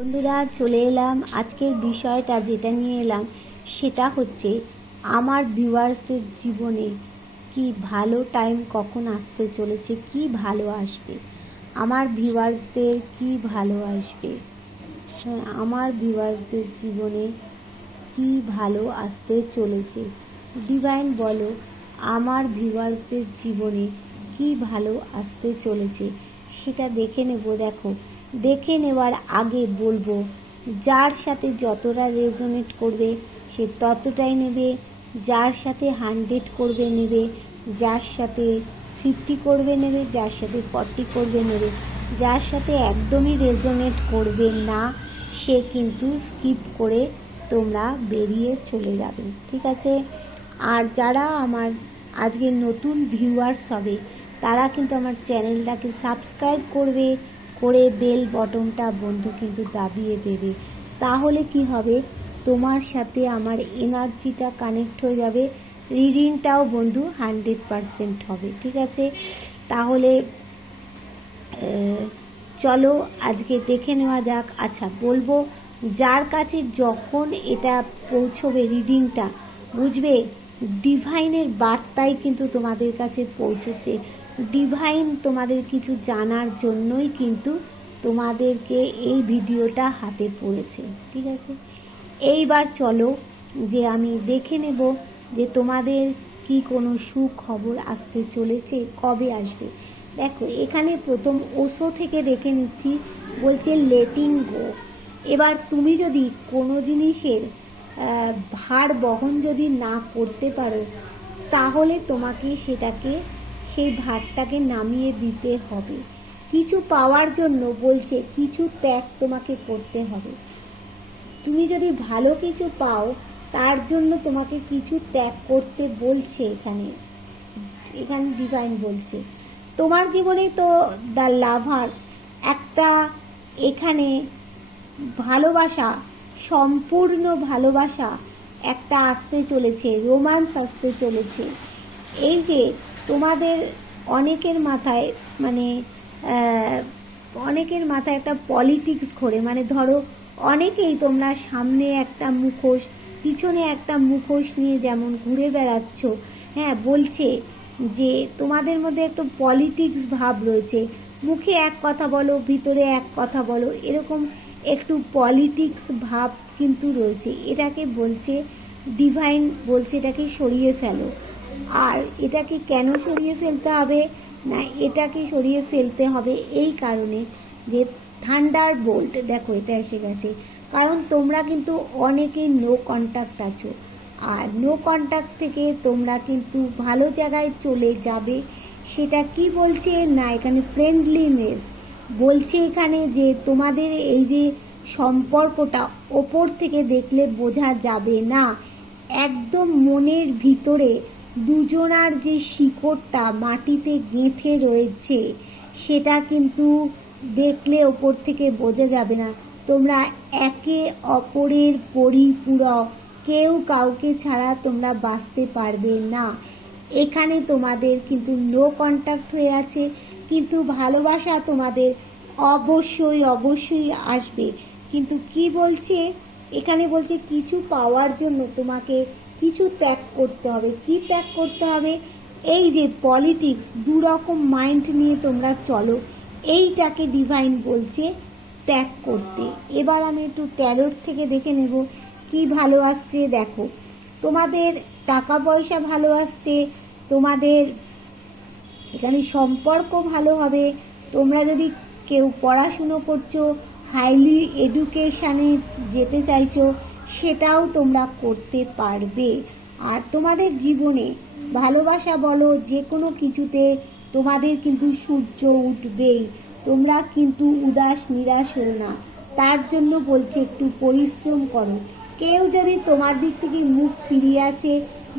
বন্ধুরা, চলে এলাম আজকের বিষয়টা যেটা নিয়ে এলাম সেটা হচ্ছে আমার ভিউয়ার্সদের জীবনে কি ভালো টাইম কখন আসতে চলেছে, কি ভালো আসবে, আমার ভিউয়ার্সদের কি ভালো আসবে। হ্যাঁ, আমার ভিউয়ার্সদের জীবনে কি ভালো আসতে চলেছে। ডিভাইন বলো, আমার ভিউয়ার্সদের জীবনে কি ভালো আসতে চলেছে সেটা দেখে নেব। দেখো, দেখে নেওয়ার আগে বলবো, যার সাথে যতটা রেজোনেট করবে সে ততটাই নেবে, যার সাথে 100 করবে নেবে, যার সাথে 50 করবে নেবে, যার সাথে 40 করবে নেবে, যার সাথে একদমই রেজোনেট করবে না সে কিন্তু স্কিপ করে তোমরা বেরিয়ে চলে যাবে, ঠিক আছে। আর যারা আমার আজকে নতুন ভিউয়ার্স হবে তারা কিন্তু আমার চ্যানেলটাকে সাবস্ক্রাইব করবে, করে বেল বটনটা বন্ধু কিন্তু দাবিয়ে দেবে। তাহলে কি হবে, তোমার সাথে আমার এনার্জিটা কানেক্ট হয়ে যাবে, রিডিংটাও বন্ধু 100% হবে, ঠিক আছে। তাহলে চলো আজকে দেখে নেওয়া যাক। আচ্ছা, বলবো যার কাছে যখন এটা পৌঁছবে রিডিংটা, বুঝবে ডিভাইনের বার্তাই কিন্তু তোমাদের কাছে পৌঁছচ্ছে। ডিভাইন তোমাদের কিছু জানার জন্যই কিন্তু তোমাদেরকে এই ভিডিওটা হাতে পড়েছে, ঠিক আছে। এইবার চলো যে আমি দেখে নেব যে তোমাদের কি কোনো সুখবর আসতে চলেছে, কবে আসবে। দেখো, এখানে প্রথম ওশো থেকে দেখে নিচ্ছি, বলছে লেটিং গো। এবার তুমি যদি কোনো জিনিসের ভার বহন যদি না করতে পারো তাহলে তোমাকে সেই ভারটাকে নামিয়ে দিতে হবে। কিছু পাওয়ার জন্য বলছে কিছু ত্যাগ তোমাকে করতে হবে। তুমি যদি ভালো কিছু পাও তার জন্য তোমাকে কিছু ত্যাগ করতে বলছে। এখানে ডিভাইন বলছে তোমার জীবনে তো দ্য লাভার্স একটা, এখানে ভালোবাসা, সম্পূর্ণ ভালোবাসা একটা আসতে চলেছে, রোম্যান্স আসতে চলেছে। এই যে তোমাদের অনেকের মাথায় অনেকের মাথায় একটা পলিটিক্স ঘোরে, ধরো অনেকেই তোমরা সামনে একটা মুখোশ, পিছনে একটা মুখোশ নিয়ে যেমন ঘুরে বেড়াচ্ছ। হ্যাঁ, বলছে যে তোমাদের মধ্যে একটু পলিটিক্স ভাব রয়েছে, মুখে এক কথা বলো, ভিতরে এক কথা বলো, এরকম একটু পলিটিক্স ভাব কিন্তু রয়েছে। এটাকে বলছে ডিভাইন, বলছে এটাকে সরিয়ে ফেলো। আর এটাকে কেন সরিয়ে ফেলতে হবে না, এটাকে সরিয়ে ফেলতে হবে এই কারণে যে থান্ডার বোল্ট, দেখো এটা এসে গেছে। কারণ তোমরা কিন্তু অনেকেই নো কন্ট্যাক্ট আছো, আর নো কন্ট্যাক্ট থেকে তোমরা কিন্তু ভালো জায়গায় চলে যাবে। সেটা কি বলছে না, এখানে ফ্রেন্ডলিনেস বলছে, এখানে যে তোমাদের এই যে সম্পর্কটা ওপর থেকে দেখলে বোঝা যাবে না, একদম মনের ভিতরে দুজনার যে শিকড়টা মাটিতে গেঁথে রয়েছে সেটা কিন্তু দেখলে ওপর থেকে বোঝা যাবে না। তোমরা একে অপরের পরিপূরক, কেউ কাউকে ছাড়া তোমরা বাঁচতে পারবে না। এখানে তোমাদের কিন্তু নো কন্ট্যাক্ট হয়ে আছে, কিন্তু ভালোবাসা তোমাদের অবশ্যই অবশ্যই আসবে। কিন্তু কি বলছে এখানে, বলছে কিছু পাওয়ার জন্য তোমাকে কিছু ত্যাগ করতে হবে। কি ত্যাগ করতে হবে? এই যে পলিটিক্স, দুরকম মাইন্ড নিয়ে তোমরা চলো, এইটাকে ডিভাইন বলছে ত্যাগ করতে। এবার আমি একটু ট্যারোট থেকে দেখে নেব কি ভালো আসছে। দেখো, তোমাদের টাকা পয়সা ভালো আসছে, তোমাদের এখানে সম্পর্ক ভালো হবে। তোমরা যদি কেউ পড়াশুনো করছো, হাইলি এডুকেশানে যেতে চাইছো, সেটাও তোমরা করতে পারবে। আর তোমাদের জীবনে ভালোবাসা বলো, যে কোনো কিছুতে তোমাদের কিন্তু সূর্য উঠবেই। তোমরা কিন্তু উদাস নিরাশ হও না, তার জন্য বলছে একটু পরিশ্রম করো। কেউ যদি তোমার দিক থেকে মুখ ফিরিয়ে আছে,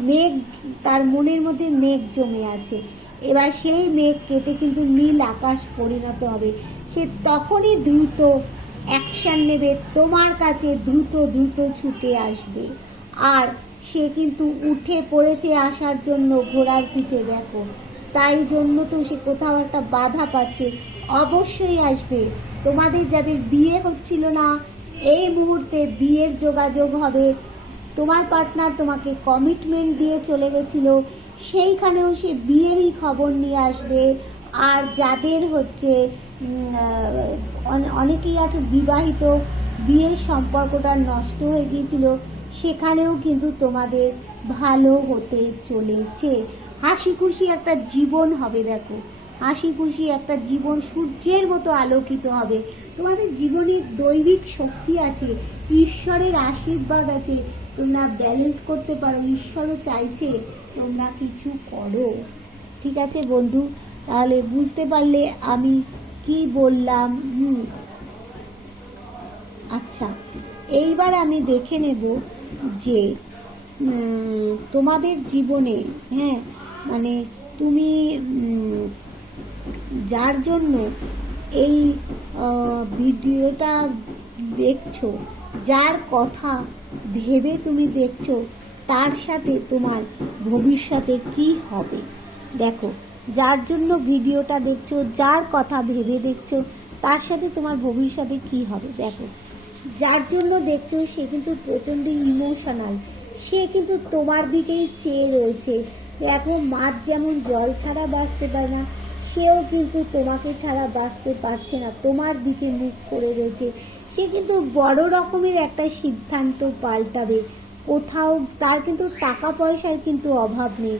মেঘ, তার মনের মধ্যে মেঘ জমে আছে, এবার সেই মেঘ কেটে কিন্তু নীল আকাশ পরিণত হবে। সে তখনই দ্রুত অ্যাকশান নেবে, তোমার কাছে দ্রুত দ্রুত ছুটে আসবে। আর সে কিন্তু উঠে পড়েছে আসার জন্য ঘোড়ার পিঠে, দেখো, তাই জন্য তো সে কোথাও একটা বাধা পাচ্ছে, অবশ্যই আসবে। তোমাদের যাদের বিয়ে হচ্ছিল না, এই মুহূর্তে বিয়ের যোগাযোগ হবে। তোমার পার্টনার তোমাকে কমিটমেন্ট দিয়ে চলে গেছিল, সেইখানেও সে বিয়েরই খবর নিয়ে আসবে। আর যাদের হচ্ছে অনেকেই আছে বিবাহিত, বিয়ের সম্পর্কটা নষ্ট হয়ে গিয়েছিল, সেখানেও কিন্তু তোমাদের ভালো হতে চলেছে। হাসি খুশি একটা জীবন হবে। দেখো, হাসি খুশি একটা জীবন সূর্যের মতো আলোকিত হবে। তোমাদের জীবনে দৈবিক শক্তি আছে, ঈশ্বরের আশীর্বাদ আছে, তোমরা ব্যালেন্স করতে পারো। ঈশ্বরও চাইছে তোমরা কিছু করো। ঠিক আছে বন্ধু, তাহলে বুঝতে পারলে আমি কি বললাম? আচ্ছা, এইবার আমি দেখে নেব যে তোমাদের জীবনে, হ্যাঁ, মানে তুমি যার জন্য এই ভিডিওটা দেখছো, যার কথা ভেবে তুমি দেখছো, তার সাথে তোমার ভবিষ্যতে কি হবে। দেখো, যার জন্য ভিডিওটা দেখছো, যার কথা ভেবে দেখছো, তার সাথে তোমার ভবিষ্যতে কি হবে। দেখো, যার জন্য দেখছো সে কিন্তু প্রচণ্ড ইমোশনাল, সে কিন্তু তোমার দিকেই চেয়ে রয়েছে। দেখো, মাছ যেমন জল ছাড়া বাঁচতে পারে না, সেও কিন্তু তোমাকে ছাড়া বাঁচতে পারছে না, তোমার দিকে মুখ করে রয়েছে। সে কিন্তু বড় রকমের একটা সিদ্ধান্ত পাল্টাবে কোথাও। তার কিন্তু টাকা পয়সার কিন্তু অভাব নেই,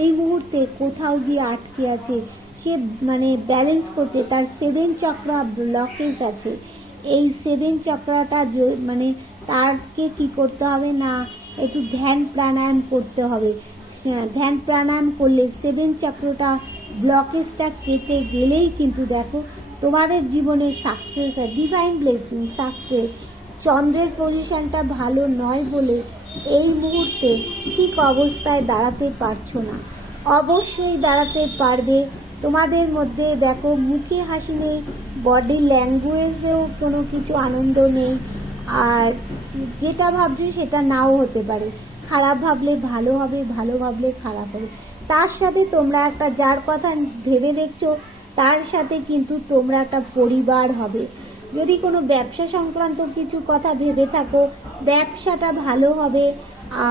এই মুহূর্তে কোথাও গিয়ে আটকে আছে। সে মানে ব্যালেন্স করছে, তার 7 চক্রা ব্লকেজ আছে। এই 7 চক্রাটা মানে তারকে কি করতে হবে না, একটু ধ্যান প্রাণায়াম করতে হবে। ধ্যান প্রাণায়াম করলে 7 চক্রটা ব্লকেজটা কেটে গেলেই কিন্তু দেখো তোমাদের জীবনে সাকসেস আর ডিভাইন ব্লেসিং সাকসেস। চন্দ্রের পজিশনটা ভালো নয় বলে এই মুহূর্তে ঠিক অবস্থায় দাঁড়াতে পারছো না, অবশ্যই দাঁড়াতে পারবে। তোমাদের মধ্যে দেখো মুখে হাসি নেই, বডি ল্যাঙ্গুয়েজেও কোনো কিছু আনন্দ নেই। আর যেটা ভাবছো সেটা নাও হতে পারে, খারাপ ভাবলে ভালো হবে, ভালো ভাবলে খারাপ হবে। তার সাথে তোমরা একটা, যার কথা ভেবে দেখছো তার সাথে কিন্তু তোমরা একটা পরিবার হবে। যদি কোনো ব্যবসা সংক্রান্ত কিছু কথা ভেবে থাকো, ব্যবসাটা ভালো হবে।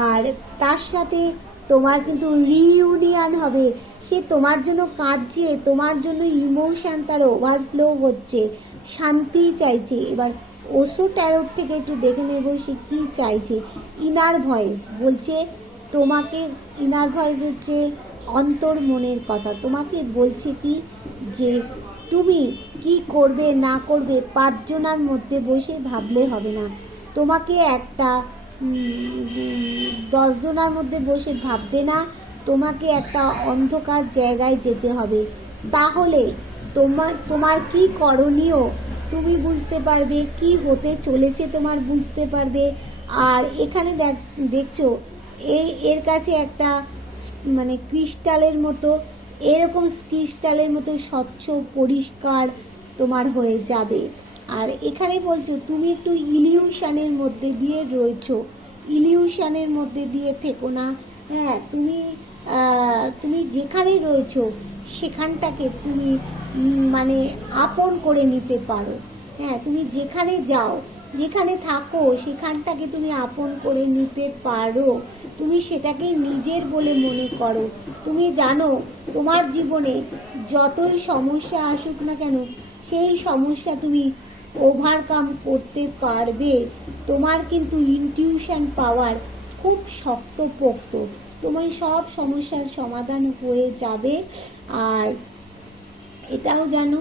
আর তার সাথে তোমার কিন্তু রিইউনিয়ন হবে। সে তোমার জন্য কাঁদছে, তোমার জন্য ইমোশন তার ওভারফ্লো হচ্ছে, শান্তি চাইছে। এবার ওশো ট্যারোট থেকে একটু দেখে নেব সে কী চাইছে। ইনার ভয়েস বলছে তোমাকে, ইনার ভয়েস হচ্ছে অন্তর মনের কথা। তোমাকে বলছে কি যে তুমি কি করবে না করবে 5 জনের মধ্যে বসে ভাবলে হবে না, তোমাকে একটা 10 জনের মধ্যে বসে ভাববে না, তোমাকে একটা অন্ধকার জায়গায় যেতে হবে। তাহলে তোমার কি করণীয় তুমি বুঝতে পারবে, কি হতে চলেছে তোমার বুঝতে পারবে। আর এখানে দেখছো এর কাছে একটা মানে ক্রিস্টালের মতো, এরকম ক্রিস্টালের মতো স্বচ্ছ পরিষ্কার তোমার হয়ে যাবে। আর এখানে বলছো তুমি একটু ইলিউশনের মধ্যে দিয়ে রয়েছো, ইলিউশনের মধ্যে দিয়ে থেকো না। হ্যাঁ, তুমি যেখানে রয়েছো সেখানটাকে তুমি মানে আপন করে নিতে পারো। হ্যাঁ, তুমি যেখানে যাও, যেখানে থাকো সেখানটাকে তুমি আপন করে নিতে পারো, তুমি সেটাকে নিজের বলে মনে করো। তুমি জানো তোমার জীবনে যতই সমস্যা আসুক না কেন, সেই সমস্যা তুমি ওভারকাম করতে পারবে। তোমার কিন্তু ইনটিউশন পাওয়ার খুব শক্তপোক্ত, তোমার সব সমস্যার সমাধান হয়ে যাবে। আর এটাও জানো,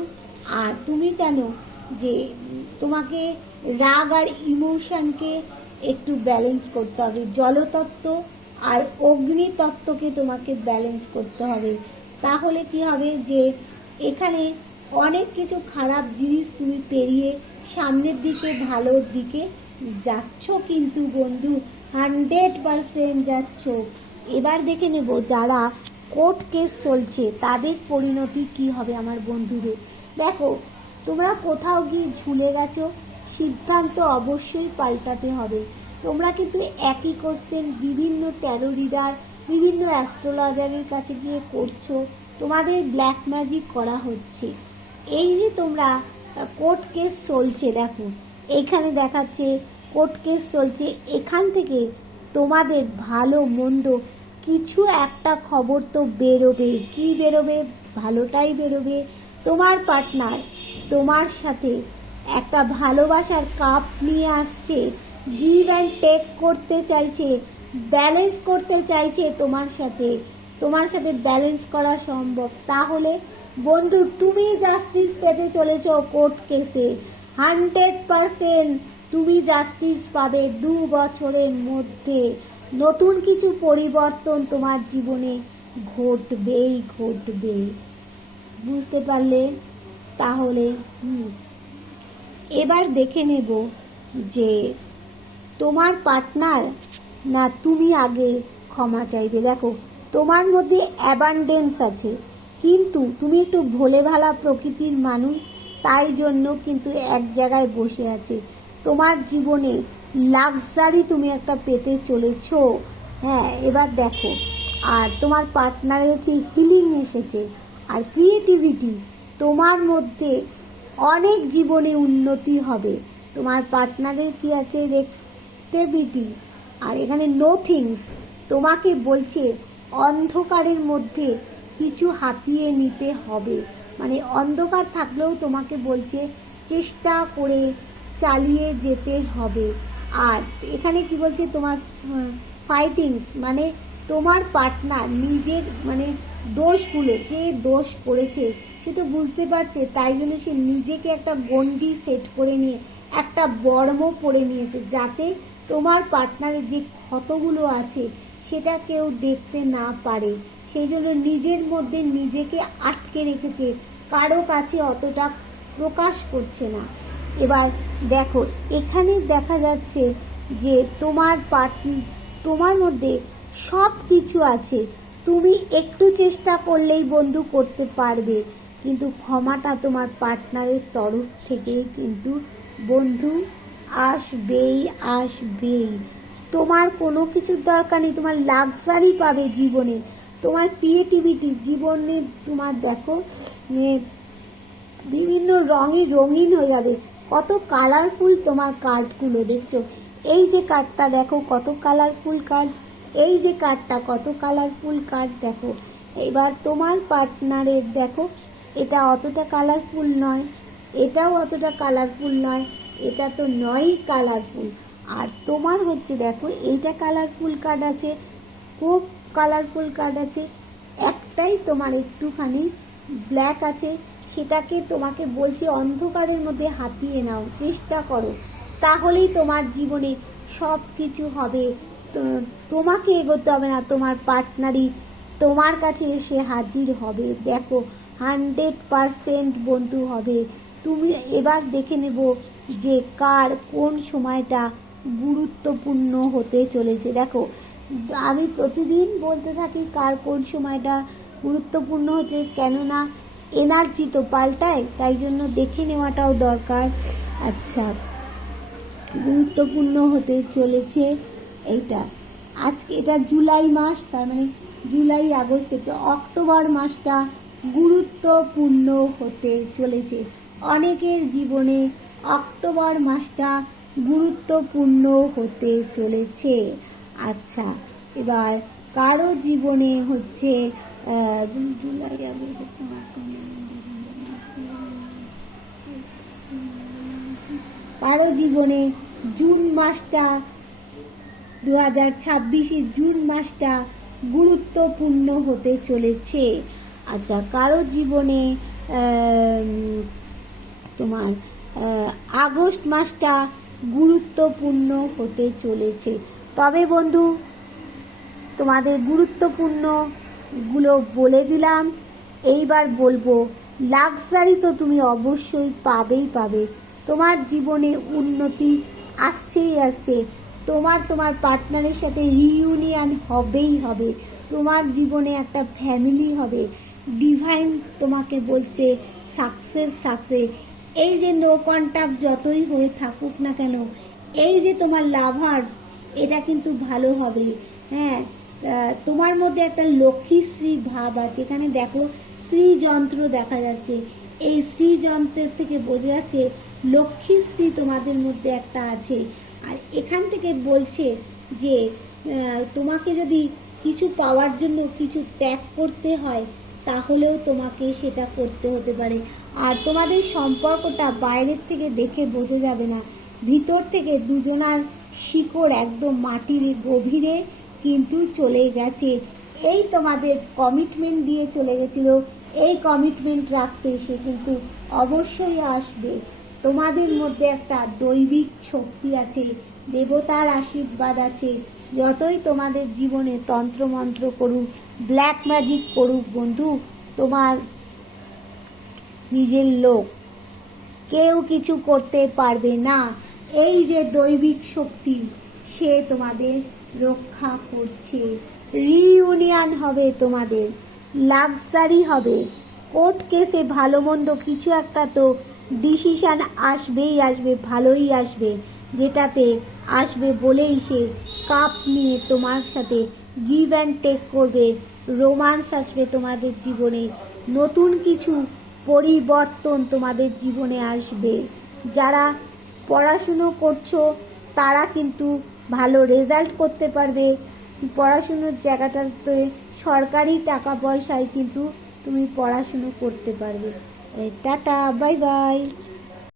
আর তুমি জানো যে তোমাকে রাগ আর ইমোশনকে একটু ব্যালেন্স করতে হবে। জলতত্ত্ব আর অগ্নিতত্ত্বকে তোমাকে ব্যালেন্স করতে হবে। তাহলে কি হবে যে এখানে অনেক কিছু খারাপ জিনিস তুমি পেরিয়ে সামনের দিকে ভালোর দিকে যাচ্ছ কিন্তু বন্ধু, 100% যাচ্ছ। এবার দেখে নেব যারা কোর্ট কেস চলছে তাদের পরিণতি কি হবে আমার বন্ধুদের। দেখো, তোমরা কোথাও গিয়ে ঝুলে গেছো, সিদ্ধান্ত অবশ্যই পাল্টাতে হবে। তোমরা কিন্তু একই কোশ্চেন বিভিন্ন ট্যারো রিডার, বিভিন্ন অ্যাস্ট্রোলজারের কাছে গিয়ে করছো, তোমাদের ব্ল্যাক ম্যাজিক করা হচ্ছে। এই যে তোমরা কোর্ট কেস চলছে, দেখো এখানে দেখাচ্ছে কোর্ট কেস চলছে। এখান থেকে তোমাদের ভালো মন্দ কিছু একটা খবর তো বেরোবে। কি বেরোবে? ভালোটাই বেরোবে। তোমার পার্টনার তোমার সাথে একটা ভালোবাসার কাপ নিয়ে আসছে, গিভ অ্যান্ড টেক করতে চাইছে, ব্যালেন্স করতে চাইছে তোমার সাথে ব্যালেন্স করা সম্ভব। তাহলে বন্ধু তুমি জাস্টিস পেতে চলেছ কোর্ট কেসে, 100% তুমি জাস্টিস পাবে। 2 বছরের মধ্যে নতুন কিছু পরিবর্তন তোমার জীবনে ঘটবে। বুঝতে পারলে? তাহলে এবার দেখে নেব যে তোমার পার্টনার না তুমি আগে ক্ষমা চাইবে। দেখো তোমার মধ্যে অ্যাবান্ডেন্স আছে, কিন্তু তুমি একটু ভোলে ভালা প্রকৃতির মানুষ, তাই জন্য কিন্তু এক জায়গায় বসে আছে। তোমার জীবনে লাক্সারি তুমি একটা পেতে চলেছো। হ্যাঁ, এবার দেখো, আর তোমার পার্টনারের হচ্ছে হিলিং এসেছে আর ক্রিয়েটিভিটি। তোমার মধ্যে অনেক জীবনে উন্নতি হবে। তোমার পার্টনারের কি আছে? রেসপেক্টেবিলিটি। আর এখানে নো থিংস তোমাকে বলছে অন্ধকারের মধ্যে কিছু হাতিয়ে নিতে হবে। মানে অন্ধকার থাকলেও তোমাকে বলছে চেষ্টা করে চালিয়ে যেতে হবে। আর এখানে কি বলছে? তোমার ফাইটিংস, মানে তোমার পার্টনার নিজের মানে দোষগুলো, যে দোষ করেছে সে তো বুঝতে পারছে, তাই জন্য সে নিজেকে একটা গণ্ডি সেট করে নিয়ে একটা বর্ম পরে নিয়েছে, যাতে তোমার পার্টনারের যে ক্ষতগুলো আছে সেটা কেউ দেখতে না পারে। সেই জন্য নিজের মধ্যে নিজেকে আটকে রেখেছে, কারো কাছে অতটা প্রকাশ করছে না। এবার দেখো এখানে দেখা যাচ্ছে যে তোমার মধ্যে সব কিছু আছে, তুমি একটু চেষ্টা করলেই বন্ধু করতে পারবে। কিন্তু ক্ষমাটা তোমার পার্টনারের তরফ থেকে কিন্তু বন্ধু আসবেই। তোমার কোনো কিছুর দরকার নেই, তোমার লাক্সারি পাবে জীবনে, তোমার ক্রিয়েটিভিটি জীবনে তোমার দেখো বিভিন্ন রঙিন হয়ে যাবে। কত কালারফুল তোমার কার্ডগুলো দেখছো। এই যে কার্ডটা দেখো কত কালারফুল কার্ড, এই যে কার্ডটা কত কালারফুল কার্ড দেখো। এবার তোমার পার্টনারের দেখো, এটা অতটা কালারফুল নয়, এটাও অতটা কালারফুল নয়, এটা তো নয়ই কালারফুল। আর তোমার হচ্ছে দেখো এইটা কালারফুল কার্ড আছে, খুব কালারফুল কার্ড আছে। একটাই তোমার একটুখানি ব্ল্যাক আছে, সেটাকে তোমাকে বলছে অন্ধকারের মধ্যে হাতিয়ে নাও, চেষ্টা করো, তাহলেই তোমার জীবনে সব কিছু হবে। তোমাকে এগোতে হবে না, তোমার পার্টনারই তোমার কাছে এসে হাজির হবে। দেখো 100% বন্ধু হবে। তুমি এবার দেখে নেব যে কার কোন সময়টা গুরুত্বপূর্ণ হতে চলেছে। দেখো আমি প্রতিদিন বলতে থাকি কার কোন সময়টা গুরুত্বপূর্ণ হচ্ছে, কেননা এনার্জি তো পাল্টায়, তাই জন্য দেখে নেওয়াটাও দরকার। আচ্ছা, গুরুত্বপূর্ণ হতে চলেছে এইটা। আজকে এটা জুলাই মাস, তার মানে জুলাই, আগস্ট, সেপ্টেম্বর, অক্টোবর মাসটা গুরুত্বপূর্ণ হতে চলেছে। অনেকের জীবনে অক্টোবর মাসটা গুরুত্বপূর্ণ হতে চলেছে। আচ্ছা, এবার কারো জীবনে হচ্ছে জুলাই, আগস্ট, কারো জীবনে জুন মাসটা 2026 জুন মাসটা গুরুত্বপূর্ণ হতে চলেছে। আচ্ছা, কারো জীবনে তোমার আগস্ট মাসটা গুরুত্বপূর্ণ হতে চলেছে। তবে বন্ধু তোমাদের গুরুত্বপূর্ণগুলো বলে দিলাম, এইবার বলবো লাক্সারি তো তুমি অবশ্যই পাবে। তোমার জীবনে উন্নতি আসছে। তোমার পার্টনারের সাথে রিইউনিয়ন হবেই হবে। তোমার জীবনে একটা ফ্যামিলি হবে। ডিভাইন তোমাকে বলছে সাকসেস। এই যে নো কন্ট্যাক্ট যতই হয়ে থাকুক না কেন, এই যে তোমার লাভার্স, এটা কিন্তু ভালো হবে। হ্যাঁ, তোমার মধ্যে একটা লক্ষ্মীশ্রী ভাব আছে। এখানে দেখো শ্রী যন্ত্র দেখা যাচ্ছে। এই শ্রী যন্ত্রের থেকে বোঝা যাচ্ছে লক্ষ্মীশ্রী তোমাদের মধ্যে একটা আছে। আর এখান থেকে বলছে যে তোমাকে যদি কিছু পাওয়ার জন্য কিছু ত্যাগ করতে হয় তাহলেও তোমাকে সেটা করতে হতে পারে। আর তোমাদের সম্পর্কটা বাইরের থেকে দেখে বোঝা যাবে না, ভিতর থেকে দুজনার শিকড় একদম মাটির গভীরে কিন্তু চলে গেছে। এই তোমাদের কমিটমেন্ট দিয়ে চলে গেছিল, এই কমিটমেন্ট রাখতে সে কিন্তু অবশ্যই আসবে। তোমাদের মধ্যে একটা দৈবিক শক্তি আছে, দেবতার আশীর্বাদ আছে। যতই তোমাদের জীবনে তন্ত্রমন্ত্র করুক, ব্ল্যাক ম্যাজিক করুক বন্ধু, তোমার নিজের লোক কেউ কিছু করতে পারবে না। এই যে দৈবিক শক্তি সে তোমাদের রক্ষা করছে। রিইউনিয়ন হবে তোমাদের, লাক্সারি হবে, কোর্ট কেসে ভালো মন্দ কিছু একটা তো ডিসিশান আসবেই আসবে, ভালোই আসবে, যেটাতে আসবে বলেই সে কাপ নিয়ে তোমার সাথে গিভ অ্যান্ড টেক করবে। রোমান্স আসবে তোমাদের জীবনে, নতুন কিছু পরিবর্তন তোমাদের জীবনে আসবে। যারা পড়াশুনো করছো তারা কিন্তু ভালো রেজাল্ট করতে পারবে। পড়াশুনোর জায়গাটাতে সরকারি টাকা পয়সায় কিন্তু তুমি পড়াশুনো করতে পারবে। Tata, bye bye.